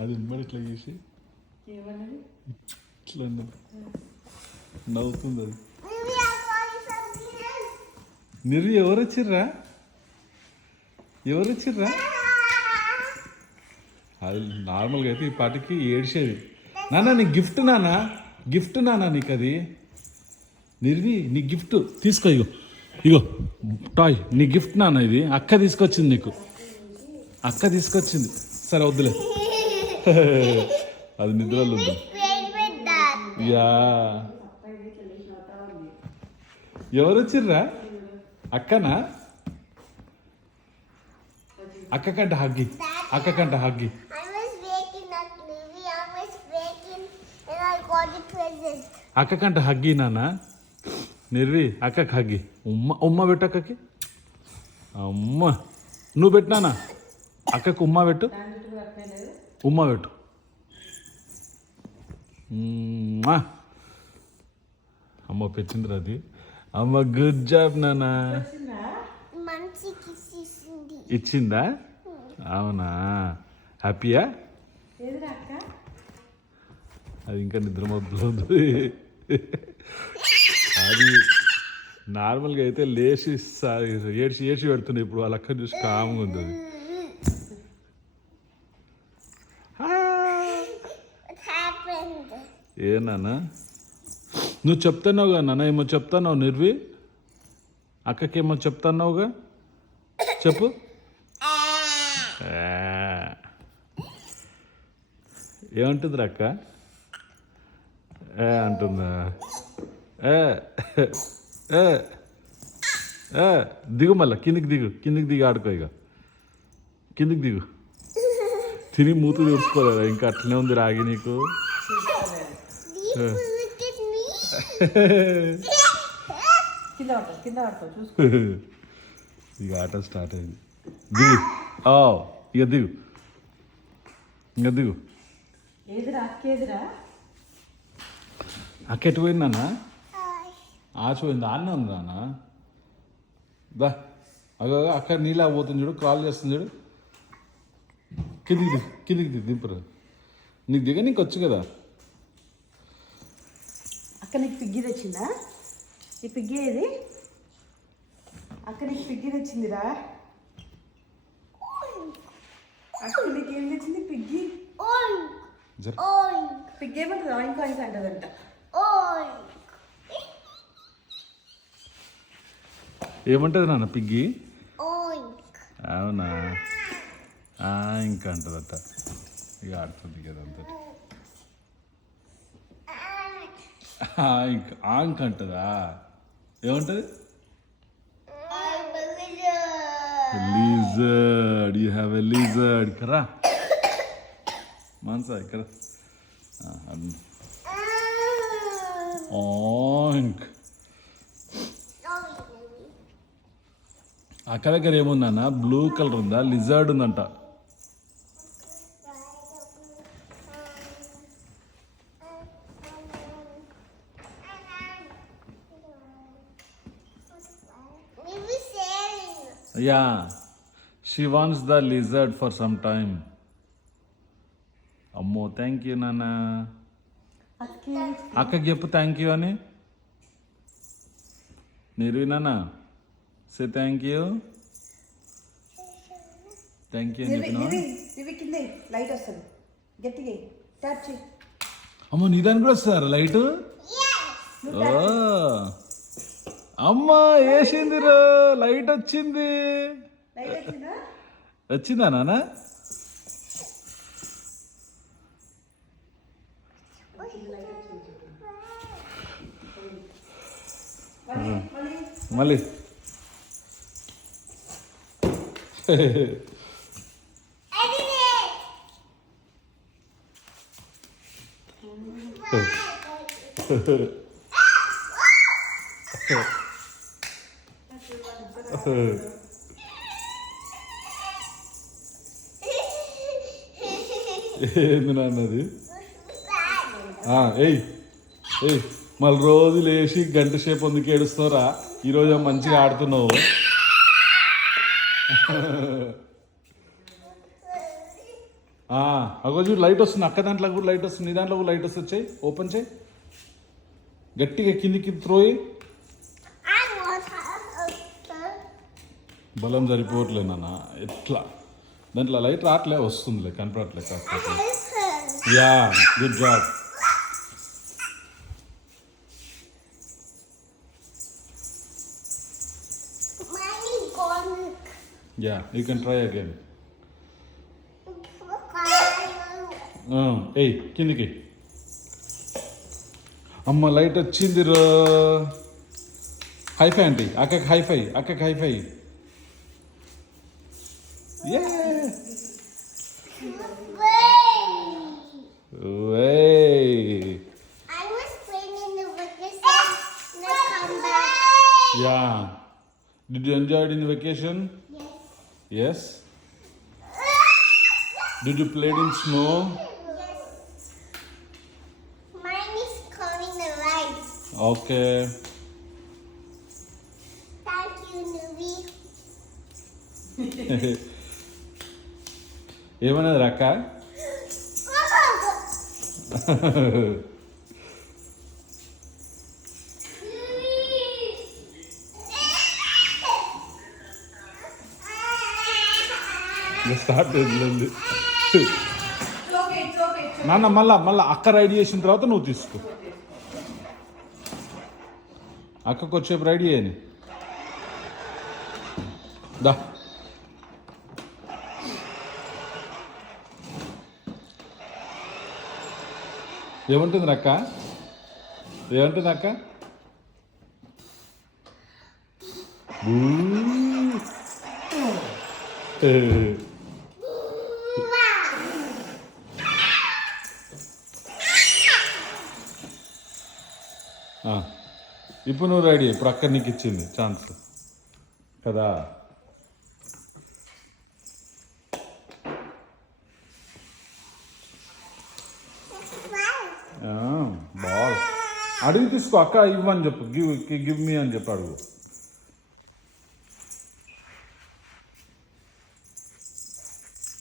అది ఉమ్మడి ఇట్లా చేసి ఇట్లా నవ్వుతుంది అది. నిర్వి ఎవరు వచ్చిర్రా? అది నార్మల్గా అయితే ఈ పాటికి ఏడ్చేది. నాన్న నీ గిఫ్ట్ నాన్న నీకు అది. నిర్వి నీ గిఫ్ట్ తీసుకో. ఇగో టాయ్ నీ గిఫ్ట్ నాన్న. ఇది అక్క తీసుకొచ్చింది నీకు. సరే వద్దులే. అది నిద్రలో ఉంది. యా ఎవరు వచ్చిర్రా? అక్కనా? అక్క కంట హగ్గి. అక్క కంట హగ్గి నాన్న. నిర్వి అక్కకి హగ్గి. ఉమ్మ పెట్టు అక్కకి. అమ్మ నువ్వు పెట్టినానా? అక్కకు ఉమ్మ పెట్టు. అమ్మ పెట్టిందిరా అది. అమ్మ గుడ్ జాబ్ నాన్న. ఇచ్చిందా? అవునా? హ్యాపీయా? అది ఇంకా నిద్ర మబ్బులో ఉంది. అది నార్మల్గా అయితే లేచి ఏడ్చి పెడుతుంది. ఇప్పుడు వాళ్ళ అక్క చూసి కామ్గా ఉంది. అది ఏ నాన్న నువ్వు చెప్తున్నావుగా నాన్న, ఏమో చెప్తున్నావు నిర్వి. అక్కకేమో చెప్తున్నావుగా, చెప్పు. ఏమంటుందిరా అక్క? అంటుందా? దిగు మళ్ళా కిందికి దిగు ఆడుకో. ఇక కిందికి దిగు. తిని మూతు తీర్చుకోలేదా? ఇంకా అట్లనే ఉంది రాగి నీకు. ఇక ఆట స్టార్ట్ అయింది. ఇక దిగు. అక్క ఎటు పోయింది నాన్న? ఆచిపోయింది. ఆడనే ఉంది నాన్న. దా అగో అక్క నీళ్ళ పోతుంది చూడు, కాల్ చేస్తుంది చూడు. కిందికి దింపరు. నీకు నీకు వచ్చు కదా. అక్క నీకు పిగ్గి తెచ్చిందా? ఈ పిగ్గి ఏది? అక్క నీకు పిగ్గి తెచ్చిందిరా. అక్క నీకు ఏం తెచ్చింది? పిగ్గి. పిగ్గి ఏమంటుంది? ఇంకా అంటదంట. ఏమంటది నాన్న పిగ్గి? అవునా? ఇంకా అంటదట. ఇక ఆడుతుంది కదా అంత. ఇంకా అంటదా? ఏమంటది? Lizard. You have a lizard. కరా మాన్సా ఇక్కడ. అక్క దగ్గర ఏముందన్న? బ్లూ కలర్ ఉందా? లిజర్డ్ ఉందంట. Yeah she wants the lizard for some time. అమ్మో థ్యాంక్ యూ నాన్న. అక్కకి చెప్పు థ్యాంక్ యూ అని. నిర్వినా సే థ్యాంక్ యూ అని చెప్పిన. లైట్ వస్తుంది గట్టిగా ట్యాప్ చేయి. అమ్మ నీ దానికి కూడా వస్తారు లైట్? అమ్మ వేసిందిరా లైట్ వచ్చింది. వచ్చిందా నాన్న? మళ్ళీ ఏంది నాన్నది? ఏయ్ మళ్ళీ రోజు లేచి గంట సేపు అందుకు ఏడుస్తారా? ఈరోజు మంచిగా ఆడుతున్నావు. అగో చూడు లైట్ వస్తుంది, అక్క దాంట్లో కూడా లైట్ వస్తుంది, నీ దాంట్లో కూడా లైట్ వస్తుంది. చేయి, ఓపెన్ చేయి, గట్టిగా కిందికి త్రో చేయి. బలం సరిపోవట్లే నాన్న, ఎట్లా దాంట్లో లైట్ రావట్లే, వస్తుందిలే, కనపడట్లే కాకపోతే. Yeah, good job. Yeah, you can try again. ఏయ్ కిందికి. అమ్మ లైట్ వచ్చింది రో. హైఫై ఆంటీ, అక్కకి హైఫై, అక్కకి high five. Yeah, did you enjoy it in the vacation? Yes. Did you play in snow? Mine is coming the rice. Okay. Thank you, Nubi. ఏమన్నది అక్క? Start అయింది నాన్న. మళ్ళా అక్క రైడ్ చేసిన తర్వాత నువ్వు తీసుకో. అక్కకు వచ్చేపు రైడ్ చేయని. దా, ఏమంటుంది అక్క? ఏమంటుంది అక్క? ఇప్పుడు నువ్వు రెడీ. ఇప్పుడు అక్క నీకు ఇచ్చింది ఛాన్స్ కదా. బాల్ అడిగి తీసుకో. అక్క ఇవ్వని చెప్పు, గివ్ మీ అని చెప్పి అడుగు.